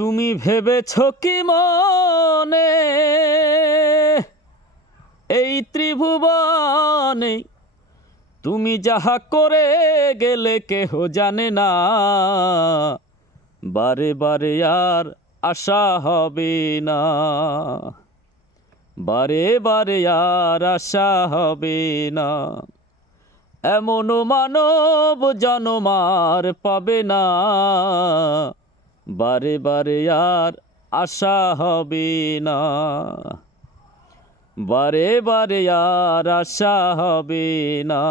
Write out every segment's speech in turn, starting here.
তুমি ভেবেছ কি মনে? এই ত্রিভুবনে তুমি যাহা করে গেলে কেহ জানে না। বারে বারে আর আশা হবে না। বারে বারে আর আশা হবে না। এমন মানব জনমার পাবে না। বারে বারে আর আশা হবে না। বারে বারে আর আশা হবে না।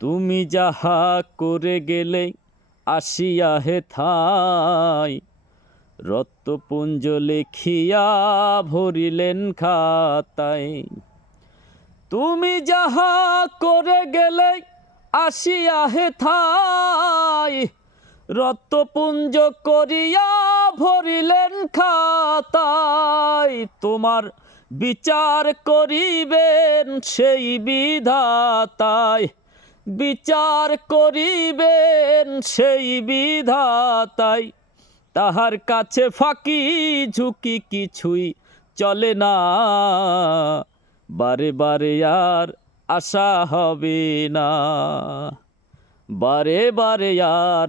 তুমি যাহা করে গেলে আসিয়া হে থাই, রত্নপুঞ্জ লেখিয়া ভরিলেন খাতায় তুমি যাহা করে গেলে আসিয়া হে থাই রত্নপুঞ্জ করিয়া ভরিলেন খাতায়, তোমার বিচার করিবেন সেই বিধাতায়। বিচার করিবেন সেই বিধাতায়, তাহার কাছে ফাঁকি ঝুঁকি কিছুই চলে না। বারে বারে আর আশা হবে না, বারে বারে আর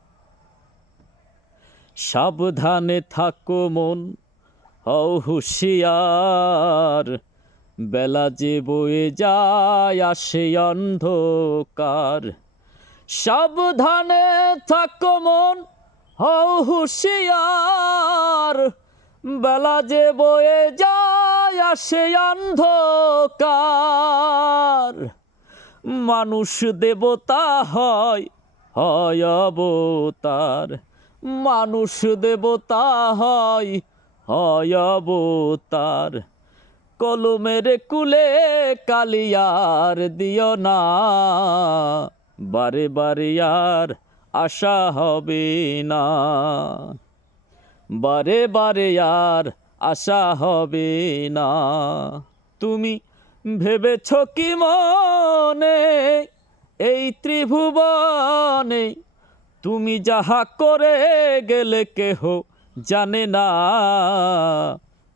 সাবধানে থাকো মন, হও হুঁশিয়ার। বেলা যে বয়ে যায় আসে অন্ধকার। সাবধানে থাকো মন, হও হুঁশিয়ার। বেলা যে বয়ে যায় আসে অন্ধকার। মানুষ দেবতা হয় হয় অবতার। মানুষ দেবতা হয় হয় অবতার। কলমের কুলে কালিয়ার দিও না, বারে বারে আর আশা হবে না। বারে বারে আর আশা হবে না। তুমি ভেবেছ কি মনে, এই ত্রিভুবনে তুমি যাহা করে গেলে কেহ জানে না।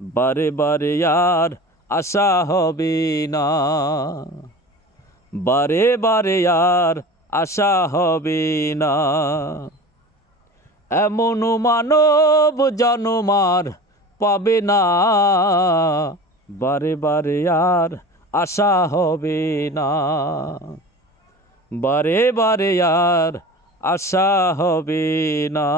বারে বারে আর আশা হবে না। বারে বারে আর আশা হবে না। এমন মানব জনমার পাবে না। বারে বারে আর আশা হবে না। বারে বারে আর আশা হবে না।